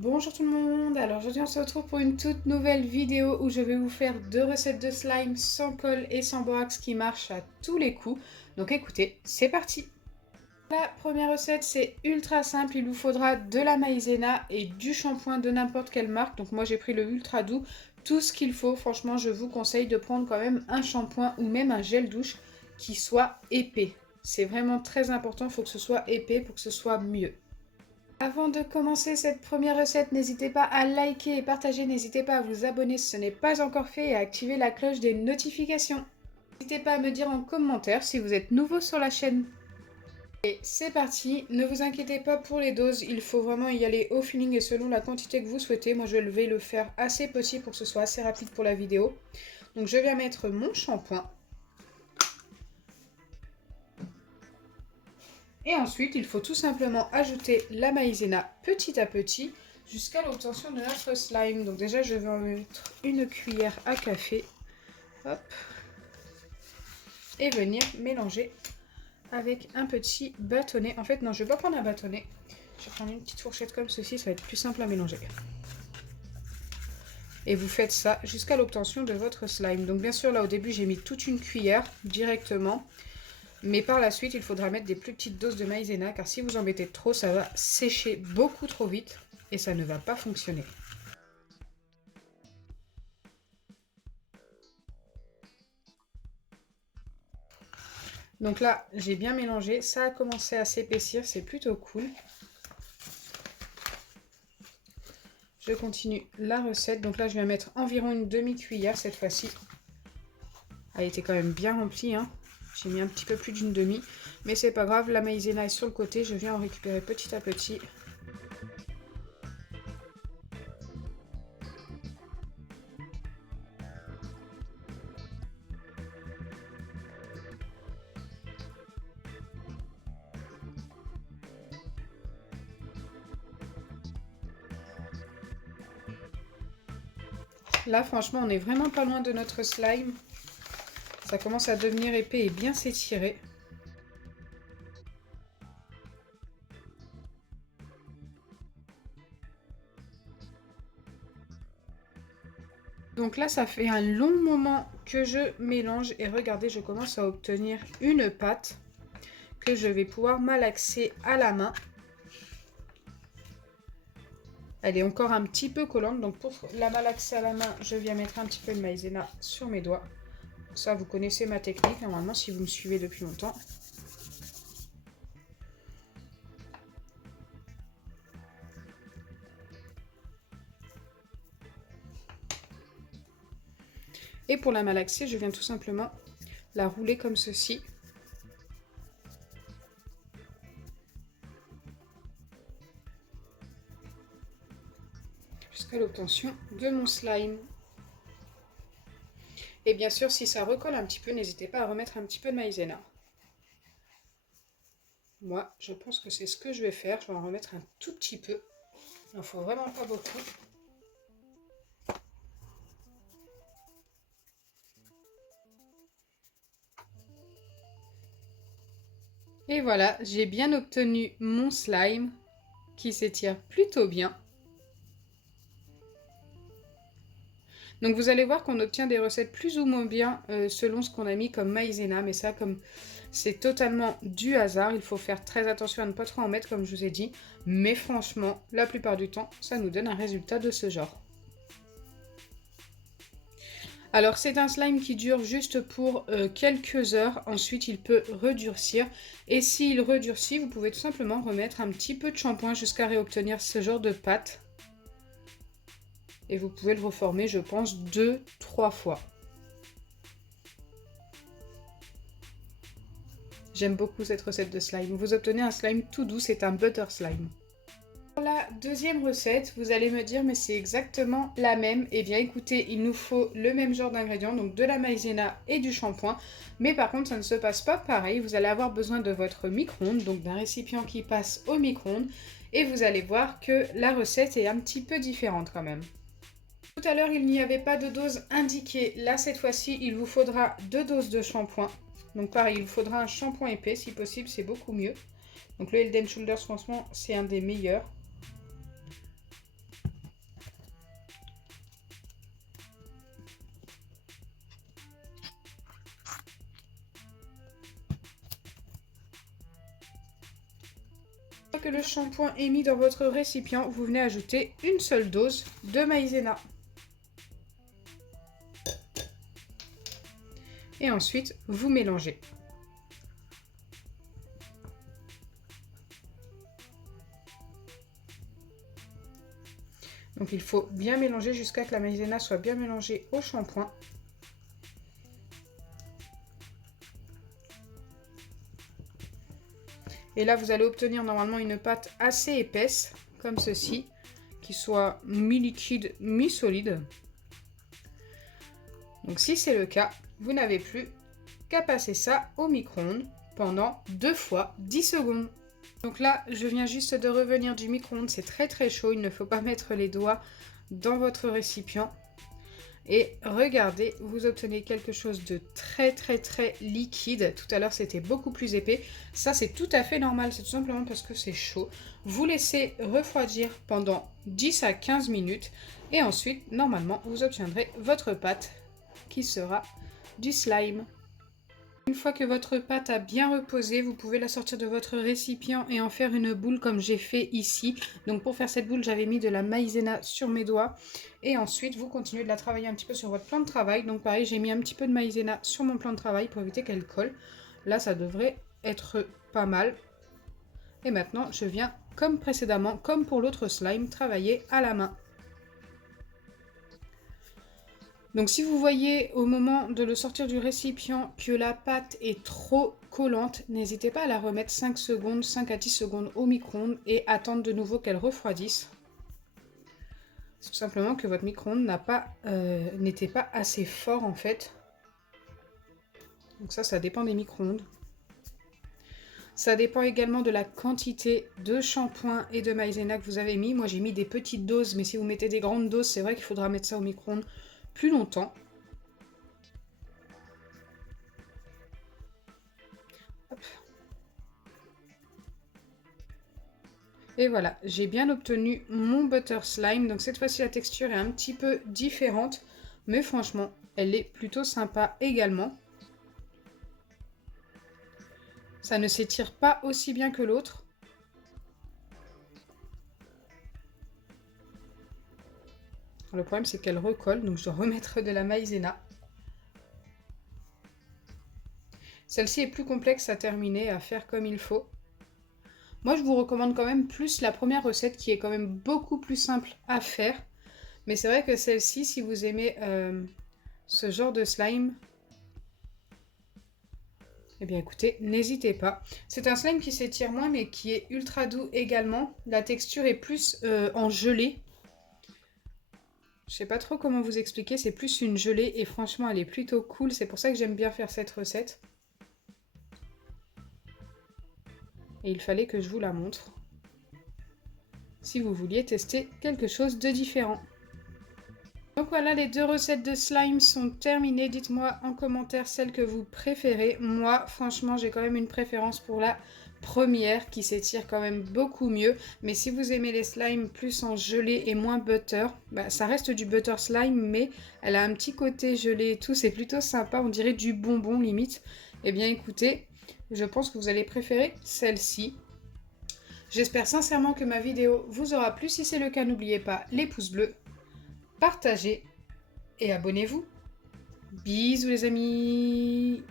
Bonjour tout le monde, alors aujourd'hui on se retrouve pour une toute nouvelle vidéo où je vais vous faire deux recettes de slime sans colle et sans borax qui marchent à tous les coups. Donc écoutez, c'est parti. La première recette c'est ultra simple, il vous faudra de la maïzena et du shampoing de n'importe quelle marque. Donc moi j'ai pris le ultra doux, tout ce qu'il faut. Franchement je vous conseille de prendre quand même un shampoing ou même un gel douche qui soit épais. C'est vraiment très important, il faut que ce soit épais pour que ce soit mieux. Avant de commencer cette première recette, n'hésitez pas à liker et partager, n'hésitez pas à vous abonner si ce n'est pas encore fait et à activer la cloche des notifications. N'hésitez pas à me dire en commentaire si vous êtes nouveau sur la chaîne. Et c'est parti, ne vous inquiétez pas pour les doses, il faut vraiment y aller au feeling et selon la quantité que vous souhaitez. Moi je vais le faire assez petit pour que ce soit assez rapide pour la vidéo. Donc je vais mettre mon shampoing. Et ensuite, il faut tout simplement ajouter la maïzena petit à petit jusqu'à l'obtention de notre slime. Donc déjà, je vais en mettre une cuillère à café. Hop. Et venir mélanger avec un petit bâtonnet. En fait, non, je ne vais pas prendre un bâtonnet. Je vais prendre une petite fourchette comme ceci, ça va être plus simple à mélanger. Et vous faites ça jusqu'à l'obtention de votre slime. Donc bien sûr, là au début, j'ai mis toute une cuillère directement. Mais par la suite, il faudra mettre des plus petites doses de maïzena car si vous en mettez trop, ça va sécher beaucoup trop vite et ça ne va pas fonctionner. Donc là, j'ai bien mélangé, ça a commencé à s'épaissir, c'est plutôt cool. Je continue la recette, donc là je vais mettre environ une demi-cuillère cette fois-ci. Elle était quand même bien remplie, hein. J'ai mis un petit peu plus d'une demi, mais c'est pas grave, la maïzena est sur le côté, je viens en récupérer petit à petit. Là franchement on est vraiment pas loin de notre slime. Ça commence à devenir épais et bien s'étirer. Donc là, ça fait un long moment que je mélange et regardez, je commence à obtenir une pâte que je vais pouvoir malaxer à la main. Elle est encore un petit peu collante, donc pour la malaxer à la main, je viens mettre un petit peu de maïzena sur mes doigts. Ça, vous connaissez ma technique, normalement, si vous me suivez depuis longtemps. Et pour la malaxer, je viens tout simplement la rouler comme ceci. Jusqu'à l'obtention de mon slime. Et bien sûr, si ça recolle un petit peu, n'hésitez pas à remettre un petit peu de maïzena. Moi, je pense que c'est ce que je vais faire. Je vais en remettre un tout petit peu. Il n'en faut vraiment pas beaucoup. Et voilà, j'ai bien obtenu mon slime qui s'étire plutôt bien. Donc vous allez voir qu'on obtient des recettes plus ou moins bien selon ce qu'on a mis comme maïzena. Mais ça, comme c'est totalement du hasard, il faut faire très attention à ne pas trop en mettre comme je vous ai dit. Mais franchement, la plupart du temps, ça nous donne un résultat de ce genre. Alors c'est un slime qui dure juste pour quelques heures, ensuite il peut redurcir. Et s'il redurcit, vous pouvez tout simplement remettre un petit peu de shampoing jusqu'à réobtenir ce genre de pâte. Et vous pouvez le reformer, je pense, 2-3 fois. J'aime beaucoup cette recette de slime. Vous obtenez un slime tout doux, c'est un butter slime. Pour la deuxième recette, vous allez me dire mais c'est exactement la même. Eh bien écoutez, il nous faut le même genre d'ingrédients, donc de la maïzena et du shampoing. Mais par contre, ça ne se passe pas pareil. Vous allez avoir besoin de votre micro-ondes, donc d'un récipient qui passe au micro-ondes. Et vous allez voir que la recette est un petit peu différente quand même. Tout à l'heure, il n'y avait pas de dose indiquée. Là, cette fois-ci, il vous faudra 2 doses de shampoing. Donc pareil, il vous faudra un shampoing épais, si possible, c'est beaucoup mieux. Donc le Head & Shoulders, franchement, c'est un des meilleurs. Une fois que le shampoing est mis dans votre récipient, vous venez ajouter une seule dose de maïzena. Et ensuite, vous mélangez. Donc il faut bien mélanger jusqu'à ce que la maïzena soit bien mélangée au shampoing. Et là, vous allez obtenir normalement une pâte assez épaisse, comme ceci, qui soit mi-liquide, mi-solide. Donc si c'est le cas, vous n'avez plus qu'à passer ça au micro-ondes pendant 2 fois 10 secondes. Donc là, je viens juste de revenir du micro-ondes, c'est très très chaud, il ne faut pas mettre les doigts dans votre récipient. Et regardez, vous obtenez quelque chose de très liquide. Tout à l'heure, c'était beaucoup plus épais. Ça, c'est tout à fait normal, c'est tout simplement parce que c'est chaud. Vous laissez refroidir pendant 10 à 15 minutes. Et ensuite, normalement, vous obtiendrez votre pâte qui sera du slime. Une fois que votre pâte a bien reposé, vous pouvez la sortir de votre récipient et en faire une boule comme j'ai fait ici. Donc pour faire cette boule, j'avais mis de la maïzena sur mes doigts. Et ensuite, vous continuez de la travailler un petit peu sur votre plan de travail. Donc pareil, j'ai mis un petit peu de maïzena sur mon plan de travail pour éviter qu'elle colle. Là, ça devrait être pas mal. Et maintenant, je viens, comme précédemment, comme pour l'autre slime, travailler à la main. Donc si vous voyez au moment de le sortir du récipient que la pâte est trop collante, n'hésitez pas à la remettre 5 secondes, 5 à 10 secondes au micro-ondes et attendre de nouveau qu'elle refroidisse. C'est tout simplement que votre micro-ondes n'était pas assez fort en fait. Donc ça dépend des micro-ondes. Ça dépend également de la quantité de shampoing et de maïzena que vous avez mis. Moi j'ai mis des petites doses, mais si vous mettez des grandes doses, c'est vrai qu'il faudra mettre ça au micro-ondes plus longtemps. Hop. Et voilà, j'ai bien obtenu mon butter slime. Donc cette fois-ci, la texture est un petit peu différente, mais franchement, elle est plutôt sympa également. Ça ne s'étire pas aussi bien que l'autre. Le problème, c'est qu'elle recolle, donc je dois remettre de la maïzena. Celle-ci est plus complexe à terminer, à faire comme il faut. Moi, je vous recommande quand même plus la première recette qui est quand même beaucoup plus simple à faire. Mais c'est vrai que celle-ci, si vous aimez ce genre de slime, eh bien écoutez, n'hésitez pas. C'est un slime qui s'étire moins, mais qui est ultra doux également. La texture est plus en gelée. Je sais pas trop comment vous expliquer, c'est plus une gelée et franchement elle est plutôt cool, c'est pour ça que j'aime bien faire cette recette. Et il fallait que je vous la montre, si vous vouliez tester quelque chose de différent. Donc voilà, les 2 recettes de slime sont terminées, dites-moi en commentaire celle que vous préférez. Moi franchement j'ai quand même une préférence pour la première qui s'étire quand même beaucoup mieux, mais si vous aimez les slimes plus en gelée et moins butter, bah, ça reste du butter slime mais elle a un petit côté gelé et tout, c'est plutôt sympa, on dirait du bonbon limite. Eh bien écoutez, je pense que vous allez préférer celle-ci. J'espère sincèrement que ma vidéo vous aura plu, si c'est le cas n'oubliez pas les pouces bleus, partagez et abonnez-vous. Bisous les amis.